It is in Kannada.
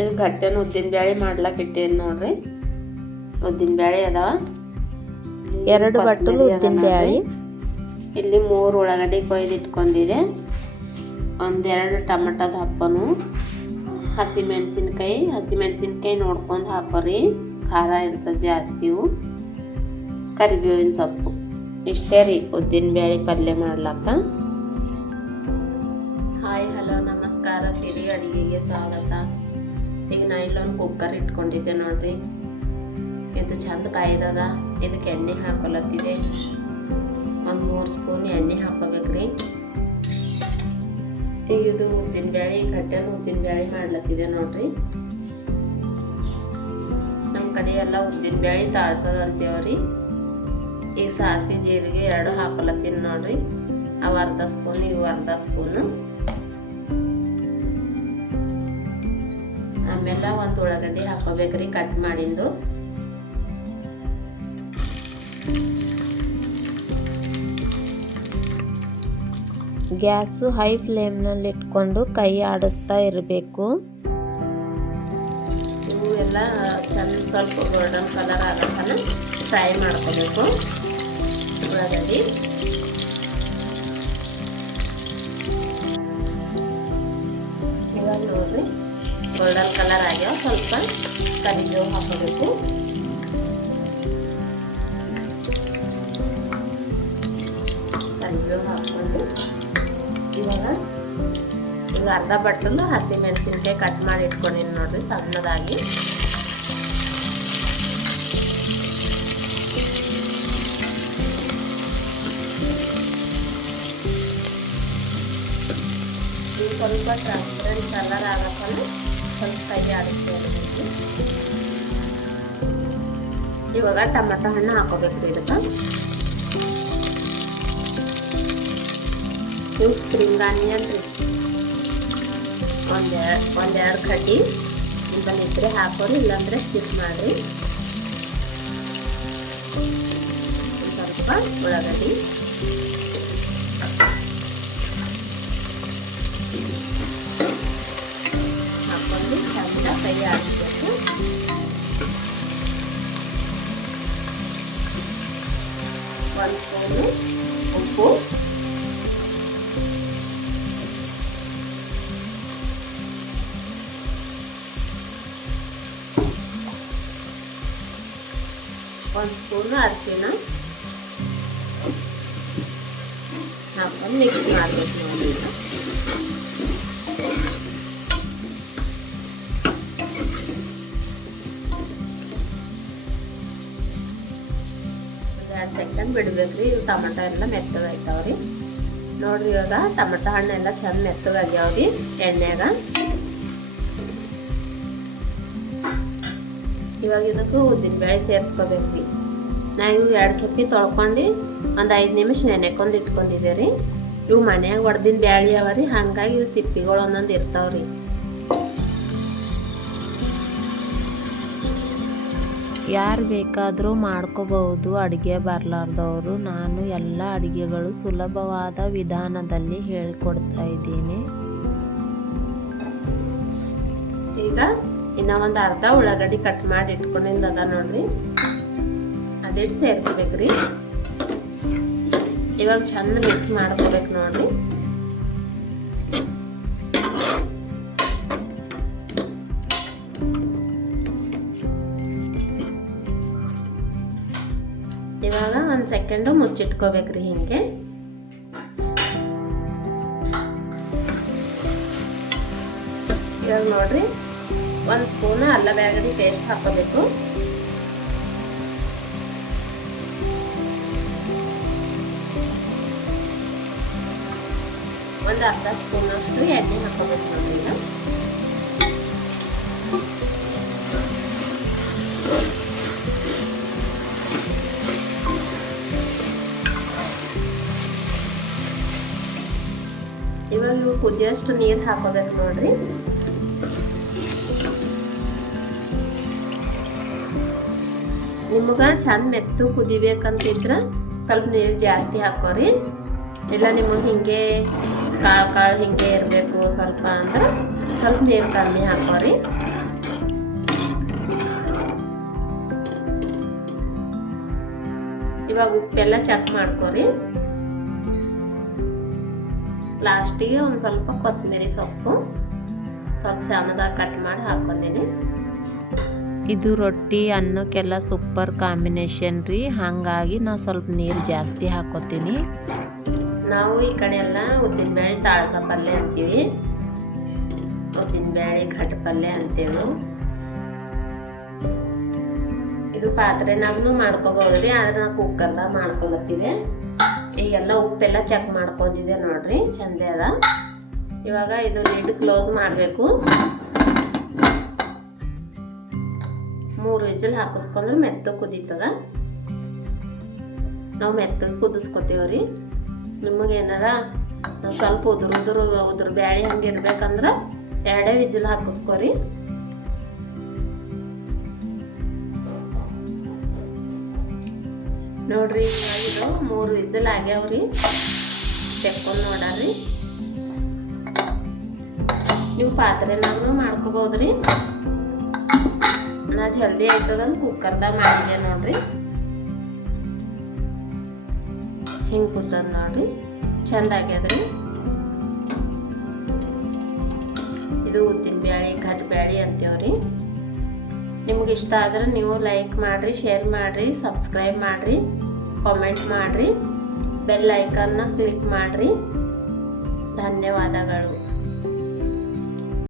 ಇದು ಗಟ್ಟೆನ ಉದ್ದಿನ ಬ್ಯಾಳಿ ಮಾಡ್ಲಾಕ ಇಟ್ಟೇನ್ ನೋಡ್ರಿ. ಉದ್ದಿನ ಬ್ಯಾಳಿ ಅದಾವ. ಎರಡು ಬಟ್ಟಲು ಉದ್ದಿನ ಬ್ಯಾಳಿ. ಇಲ್ಲಿ ಮೂರು ಉಳ್ಳಾಗಡ್ಡಿ ಕೊಯ್ದು ಇಟ್ಕೊಂಡಿದೆ. ಒಂದೆರಡು ಟಮಟದ ಹಪ್ಪನು. ಹಸಿಮೆಣಸಿನ್ಕಾಯಿ ಹಸಿಮೆಣಸಿನ್ಕಾಯಿ ನೋಡ್ಕೊಂಡು ಹಾಕೋರಿ. ಖಾರ ಇರ್ತದೆ ಜಾಸ್ತಿವು ಕರಿಬೇವಿನ ಸೊಪ್ಪು. ಇಷ್ಟೇ ರೀ ಉದ್ದಿನ ಬ್ಯಾಳಿ ಪಲ್ಯ ಮಾಡ್ಲಾಕ ಹಾಯ್ ಹಲೋ ನಮಸ್ಕಾರ. ಸಿರಿ ಅಡುಗೆಗೆ ಸ್ವಾಗತ. ಈಗ ನಾ ಇಲ್ಲೊಂದು ಕುಕ್ಕರ್ ಇಟ್ಕೊಂಡಿದ್ದೆ ನೋಡ್ರಿ. ಇದು ಚಂದ ಕಾಯ್ದದ. ಇದಕ್ಕೆ ಎಣ್ಣೆ ಹಾಕೊಲತ್ತಿದೆ ಒಂದು ಮೂರು ಸ್ಪೂನ್ ಎಣ್ಣೆ ಹಾಕೋಬೇಕ್ರಿ. ಈಗ ಇದು ಉದ್ದಿನ ಬೇಳೆ ಗಟ್ಟೆನ ಉದ್ದಿನ ಬೇಳೆ ಮಾಡ್ಲತ್ತಿದೆ ನೋಡ್ರಿ. ನಮ್ಮ ಕಡೆ ಎಲ್ಲ ಉದ್ದಿನ ಬೇಳೆ ತಾಳ್ಸೋದಂತೇವ್ರಿ. ಈಗ ಸಾಸಿ ಜೀರಿಗೆ ಎರಡು ಹಾಕೊಲತ್ತೀನಿ ನೋಡ್ರಿ. ಅವು ಅರ್ಧ ಸ್ಪೂನ್, ಇವು ಅರ್ಧ ಸ್ಪೂನು. ಆಮೇಲೆ ಒಂದು ಉಳ್ಳಾಗಡ್ಡಿ ಹಾಕೋಬೇಕ್ರಿ ಕಟ್ ಮಾಡಿಂದು ಗ್ಯಾಸು ಹೈ ಫ್ಲೇಮ್ನಲ್ಲಿ ಇಟ್ಕೊಂಡು ಕೈ ಆಡಿಸ್ತಾ ಇರಬೇಕು. ಇವು ಎಲ್ಲ ಚೆನ್ನಾಗಿ ಸ್ವಲ್ಪ ಗೋಲ್ಡನ್ ಕಲರ್ ಆಗೋ ತನಕ ಫ್ರೈ ಮಾಡ್ಕೋಬೇಕು. ಉಳ್ಳಾಗಡ್ಡಿ. ಸ್ವಲ್ಪ ಕರಿಬೇವು ಹಾಕೋಬೇಕು ಕರಿಬೇವು ಹಾಕ್ಕೊಂಡು ಇವಾಗ ಈಗ ಅರ್ಧ ಬಟ್ಟಲು ಹಸಿ ಮೆಣಸಿನ್ಕಾಯಿ ಕಟ್ ಮಾಡಿ ಇಟ್ಕೊಂಡಿನಿ ನೋಡ್ರಿ ಸಣ್ಣದಾಗಿ ಇದು ಸ್ವಲ್ಪ ಟ್ರಾನ್ಸ್ಪರೆಂಟ್ ಕಲರ್ ಆಗಕ್ಕಲ್ಲ ಸ್ವಲ್ಪ ಇದೆ ಇವಾಗ ಟೊಮೆಟೊ ಹಣ್ಣು ಹಾಕೋಬೇಕು ಇದಕ್ಕೆ ಇವು ಸ್ಪ್ರಿಂಗ್ ಆನಿಯನ್ ರೀ. ಒಂದೆರಡು ಒಂದೆರಡು ಕಡ್ಡಿ ಇದ್ರೆ ಹಾಕೋರಿ, ಇಲ್ಲಾಂದ್ರೆ ಸ್ಕಿಪ್ ಮಾಡಿರಿ. ಸ್ವಲ್ಪ ಉಳ್ಳಾಗಡ್ಡಿ. ಚಂದ ಕೈ ಆಡಿಸ್ಬೇಕು ಒಂದು ಸ್ಪೂನು ಉಪ್ಪು ಒಂದು ಸ್ಪೂನು ಅರಿಶಿನ ಹಾಕೊಂಡು ಮಿಕ್ಸ್ ಮಾಡಬೇಕು ನೋಡಿ ಸೆಕೆಂಡ್ ಬಿಡ್ಬೇಕ್ರಿ. ಇವು ಟೊಮೆಟೊ ಎಲ್ಲ ಮೆತ್ತಗಾಯ್ತಾವ್ರಿ ನೋಡ್ರಿ ಇವಾಗ ಟೊಮೆಟೊ ಹಣ್ಣೆಲ್ಲ ಚಂದ ಮೆತ್ತಗಾಗ್ಯಾವ್ರಿ ಎಣ್ಣೆಗ. ಇವಾಗ ಇದಕ್ಕೂ ಉದ್ದಿನ ಬೇಳೆ ಸೇರಿಸ್ಕೋಬೇಕ್ರಿ. ನಾ ಇವು ಎರಡು ಕೆಪ್ಪಿ ತೊಳ್ಕೊಂಡು ಒಂದು ಐದು ನಿಮಿಷ ನೆನೆಕೊಂಡು ರೀ ಇವು ಮನ್ಯಾಗ ಒಡ್ದಿನ ಬ್ಯಾಳಿ ಅವ ರೀ, ಹಂಗಾಗಿ ಇವು ಸಿಪ್ಪಿಗಳು ಒಂದೊಂದು ಇರ್ತಾವ್ರಿ. ಯಾರು ಬೇಕಾದರೂ ಮಾಡ್ಕೋಬಹುದು, ಅಡುಗೆ ಬರಲಾರ್ದವರು. ನಾನು ಎಲ್ಲ ಅಡುಗೆಗಳು ಸುಲಭವಾದ ವಿಧಾನದಲ್ಲಿ ಹೇಳ್ಕೊಡ್ತಾ ಇದ್ದೀನಿ. ಈಗ ಇನ್ನ ಒಂದು ಅರ್ಧ ಉಳ್ಳಾಗಡ್ಡಿ ಕಟ್ ಮಾಡಿ ಇಟ್ಕೊಂಡಿಂದ ಅದ ನೋಡ್ರಿ. ಅದಿಟ್ಟು ಸೇರಿಸ್ಬೇಕ್ರಿ. ಇವಾಗ ಚಂದ ಮಿಕ್ಸ್ ಮಾಡ್ಕೋಬೇಕು ನೋಡ್ರಿ. ಒಂದು ಸೆಕೆಂಡು ಮುಚ್ಚಿಟ್ಕೋಬೇಕ್ರಿ ಹಿಂಗೆ. ಇವಾಗ ನೋಡ್ರಿ, ಒಂದು ಸ್ಪೂನ್ ಅಲ್ಲ ಬ್ಯಾಗಡಿ ಪೇಸ್ಟ್ ಹಾಕೋಬೇಕು. ಒಂದು ಅರ್ಧ ಸ್ಪೂನ್ ಅಷ್ಟು ಎಣ್ಣೆ ಹಾಕೋಬೇಕು ನೋಡ್ರಿ ಈಗ. ಇವಾಗ ಇವು ಕುದಿಯಷ್ಟು ನೀರು ಹಾಕೋಬೇಕು ನೋಡ್ರಿ. ನಿಮ್ಗೆ ಚಂದ ಮೆತ್ತು ಕುದಿಬೇಕಂತಿದ್ರೆ ಸ್ವಲ್ಪ ನೀರು ಜಾಸ್ತಿ ಹಾಕೋರಿ. ಇಲ್ಲ ನಿಮಗೆ ಹಿಂಗೆ ಕಾಳು ಕಾಳು ಹಿಂಗೆ ಇರಬೇಕು ಸ್ವಲ್ಪ ಅಂದ್ರೆ ಸ್ವಲ್ಪ ನೀರು ಕಮ್ಮಿ ಹಾಕೋರಿ. ಇವಾಗ ಉಪ್ಪೆಲ್ಲ ಚೆಕ್ ಮಾಡ್ಕೋರಿ. ಲಾಸ್ಟಿಗೆ ಒಂದು ಸ್ವಲ್ಪ ಕೊತ್ತಂಬರಿ ಸೊಪ್ಪು, ಸ್ವಲ್ಪ ಸಣ್ಣದಾಗಿ ಕಟ್ ಮಾಡಿ ಹಾಕೊಂಡಿನಿ ಇದು ರೊಟ್ಟಿ, ಅನ್ನಕ್ಕೆಲ್ಲ ಸೂಪರ್ ಕಾಂಬಿನೇಷನ್ ರೀ. ಹಾಗಾಗಿ ನಾವು ಸ್ವಲ್ಪ ನೀರು ಜಾಸ್ತಿ ಹಾಕೋತೀನಿ ನಾವು ಈ ಕಡೆ ಎಲ್ಲ ಉದ್ದಿನ ಬೇಳೆ ತಾಳಸ ಪಲ್ಯ ಅಂತೀವಿ. ಉದ್ದಿನ ಬೇಳೆ ಘಟ್ ಪಲ್ಯ ಅಂತೀವಿ. ಇದು ಪಾತ್ರೆನಾಗೂ ಮಾಡ್ಕೋಬಹುದ್ರಿ ಆದ್ರೆ ನಾವು ಕುಕ್ಕರ್ದಾಗ ಮಾಡ್ಕೊಳತ್ತಿದೆ ಈಗೆಲ್ಲ ಉಪ್ಪೆಲ್ಲ ಚೆಕ್ ಮಾಡ್ಕೊಂಡಿದೆ ನೋಡ್ರಿ, ಚಂದ ಅದ. ಇವಾಗ ಇದು ಲಿಡ್ ಕ್ಲೋಸ್ ಮಾಡಬೇಕು. ಮೂರು ವಿಜಲ್ ಹಾಕಿಸ್ಕೊಂಡ್ರೆ ಮೆತ್ತ ಕುದೀತದ. ನಾವು ಮೆತ್ತ ಕುದಿಸ್ಕೊತೀವ್ರಿ. ನಿಮಗೆ ಏನಾರ ಸ್ವಲ್ಪ ಉದುರು ಉದುರು ಉದುರು ಬ್ಯಾಳಿ ಹಂಗೆ ಇರ್ಬೇಕಂದ್ರೆ ಎರಡೇ ವಿಜಿಲ್ ಹಾಕಿಸ್ಕೊರಿ. ನೋಡ್ರಿ, ಇದು ಮೂರು ವಿಸಲ್ ಆಗ್ಯಾವ್ರಿ. ತೆಕ್ಕೊಂಡು ನೋಡ್ರಿ ನೀವು ಪಾತ್ರೆನಾಗೂ ಮಾಡ್ಕೋಬಹುದ್ರಿ ನಾ ಜಲ್ದಿ ಆಯ್ತದಂತ ಕುಕ್ಕರ್ದಾಗ ಮಾಡಿದೆ ನೋಡ್ರಿ. ಹಿಂಗೆ ಕೂತದ ನೋಡ್ರಿ. ಚಂದ ಆಗ್ಯದ್ರಿ. ಇದು ಉದ್ದಿನ ಬ್ಯಾಳಿ, ಘಟ್ ಬ್ಯಾಳಿ ಅಂತೀವ್ರಿ ನಿಮ್ಗೆ ಇಷ್ಟ ಆದರೆ ನೀವು ಲೈಕ್ ಮಾಡಿರಿ ಶೇರ್ ಮಾಡಿರಿ ಸಬ್ಸ್ಕ್ರೈಬ್ ಮಾಡಿರಿ ಕಾಮೆಂಟ್ ಮಾಡಿರಿ ಬೆಲ್ ಐಕನ್ನ ಕ್ಲಿಕ್ ಮಾಡಿರಿ. ಧನ್ಯವಾದಗಳು.